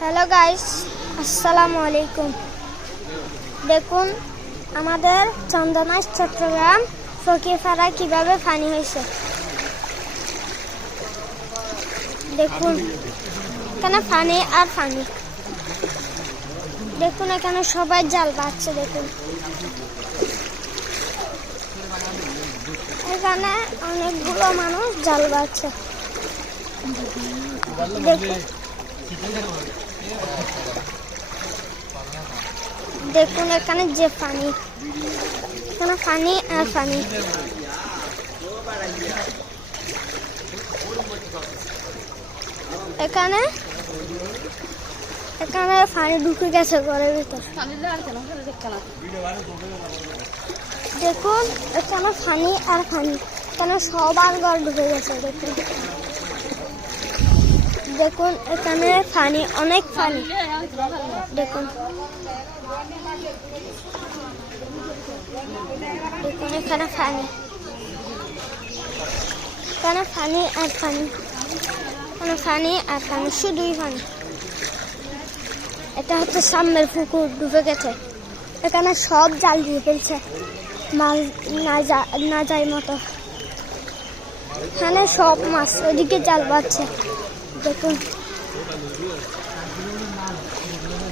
Hello guys, আসসালামু আলাইকুম। দেখুন আমাদের চন্দনা চট্টগ্রাম ফকিরপাড়া কিভাবে পানি হয়েছে। দেখুন এখানে পানি আর পানি। দেখুন এখানে সবাই জাল বাচ্ছে। দেখুন এখানে অনেকগুলো মানুষ জাল বাচ্ছে। দেখুন এখানে যে পানি, এখানে পানি আর পানি। এখানে এখানে পানি ঢুকে গেছে ঘরের ভিতর। দেখুন এখানে পানি আর পানি, এখানে সবার ঘর ঢুকে গেছে। দেখুন দেখুন এখানে পানি, অনেক পানি। দেখুন দেখুন এখানে পানি, এখানে পানি আর পানি, এখানে পানি আর পানি, শুধুই পানি। এটা হচ্ছে সামনের পুকুর, ডুবে গেছে। এখানে সব জাল দিয়ে ফেলছে, মাছ না যায় মতো। এখানে সব মাছ, ওইদিকে জাল বাচ্ছে। দেখুন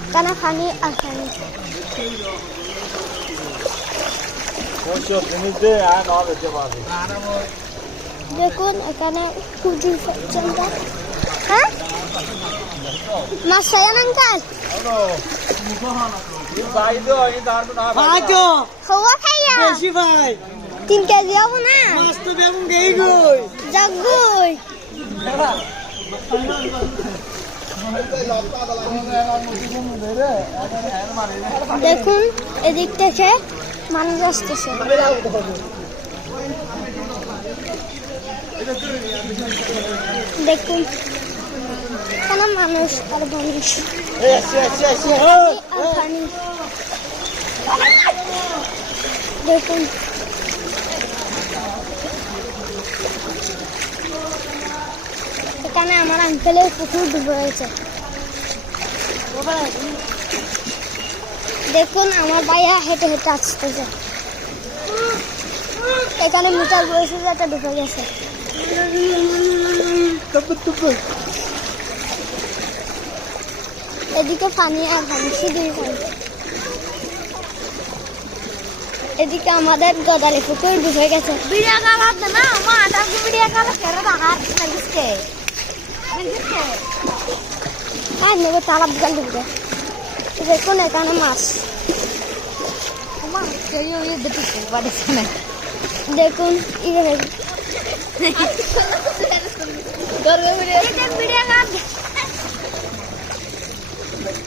এখানে পানি আর পানি। দেখুন এখানে কুচুর চলছে। হ্যাঁ মাছ খাইয়া আঙ্কাল খাইয়া 3 কেজি হবো না। জগুই দেখুন এদিক থেকে মানুষ আসতেছে। দেখুন কেন মানুষ আর মানুষ। দেখুন এখানে আমার আঙ্কেলের পুকুর ডুবে রয়েছে। দেখুন আমার ভাইয়া হেঁটে হেঁটে আসতেছে। এখানে মিটার বয়সে একটা ডুবে গেছে। এদিকে পানি আর পানি, শুধুই পানি। এদিকে আমাদের গদালি পুকুর ডুবে গেছে। তালাব গাল ডুবে। দেখুন এখানে মাছ। দেখুন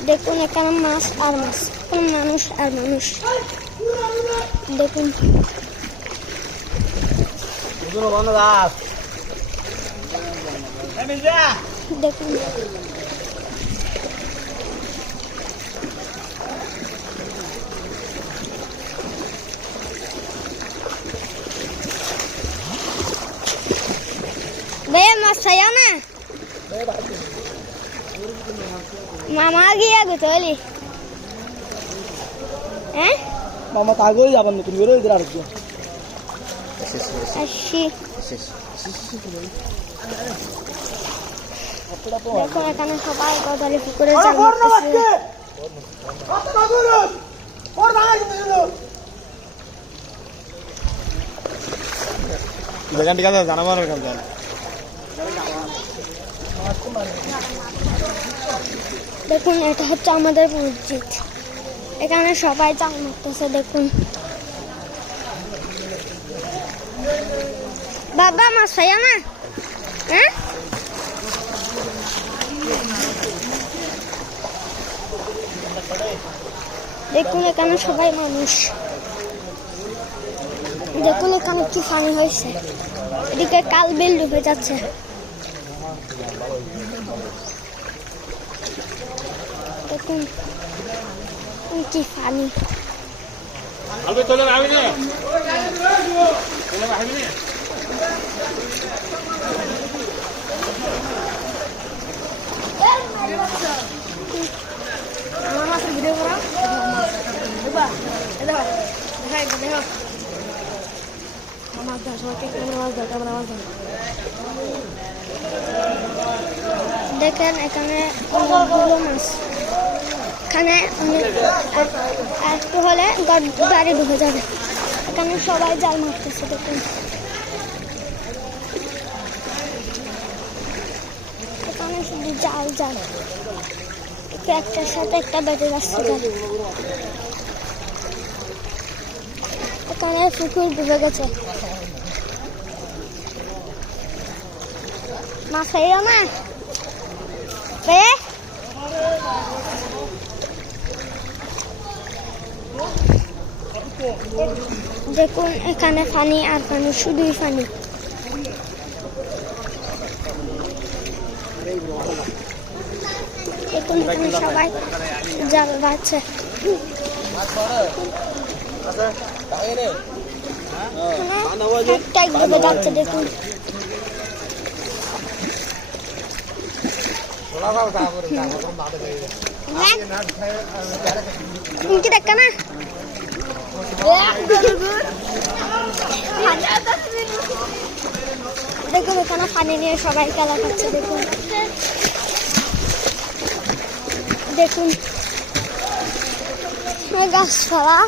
দেখুন এখানে মাছ আর মাছ, কোন মানুষ আর মানুষ। দেখুন দেখুন भैया मस्त आया ना मामा गया गुतोली हैं मामा तागो যাবেন নতুন করে ইধর আসবে। अच्छी দেখো এখানে সবাই গদালি পুকুরে জাল মারতেছে। দেখেন ঠিক আছে জানাবার কাজ জানা। দেখুন এটা হচ্ছে আমাদের মসজিদ, এখানে সবাই জাল মারতেছে। দেখুন বাবা মাছ খাইয়া না। হ্যাঁ দেখুন এখানে সবাই মানুষ। দেখুন এখানে কি পানি হয়েছে। এদিকে কাল বিল ডুবে যাচ্ছে। দেখুন কি পানি। মাছ ধর, সবাইকে ক্যামেরা মাছ ধর, ক্যামেরা মাছ ধর। দেখেন এখানে অনেকগুলো মাছ, এখানে অনেক আর একটু হলে গাড়ি ঢুকে যাবে। এখানে সবাই জাল মারতেছে, দেখুন এখানে শুধু জাল জাল, একটার সাথে একটা বেঁধে যাচ্ছে জাল। এখানে পুকুর ডুবে গেছে, মাছ খাইও না রে। দেখুন এখানে পানি আর পানি, শুধুই পানি। দেখুন এখানে সবাই জাল বাঁধছে, একটাই ডুবে যাচ্ছে। দেখুন কি দেখ না, দেখুন এখানে পানি নিয়ে সবাই খেলা করছে। দেখুন দেখুন গাছপালা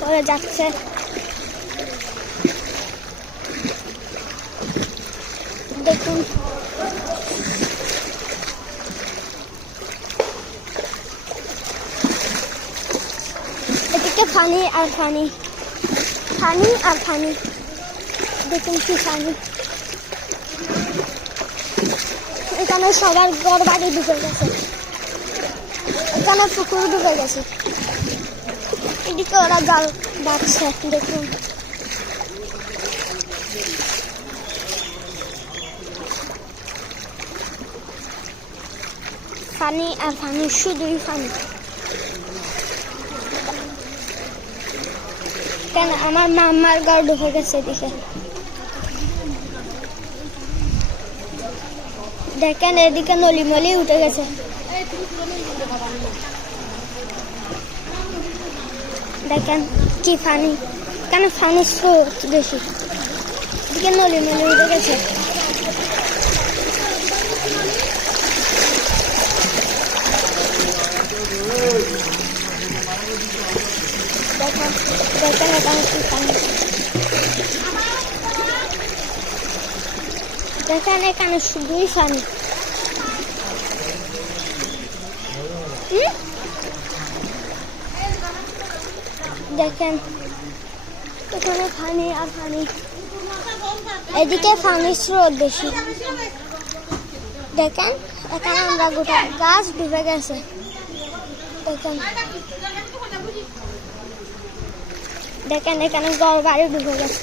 পরে যাচ্ছে। দেখুন এদিকে পানি আর পানি, পানি আর পানি। দেখুন কি পানি, এখানে সবার ঘর বাড়ি ডুবে গেছে, এখানে পুকুর ডুবে গেছে, এদিকে ওরা জাল বাঁধছে। দেখুন পানি আর পানি, শুধুই পানি। কেন আমার মামার ঘর ঢুকে গেছে এদিকে, দেখেন এদিকে নলিমলি উঠে গেছে। দেখেন কি পানি, কেন পানির স্রোত বেশি, এদিকে নলিমলি উঠে গেছে। দেখেন দেখেন এখানে কি পানি, দেখেন এখানে শুধুই পানি। দেখেন এখানে পানি আর পানি, এদিকে পানির স্রোত বেশি। দেখেন এখানে আমরা গোটা গাছ ডুবে গেছে। দেখেন দেখেন এখানে ঘর বাড়ি ডুবে গেছে।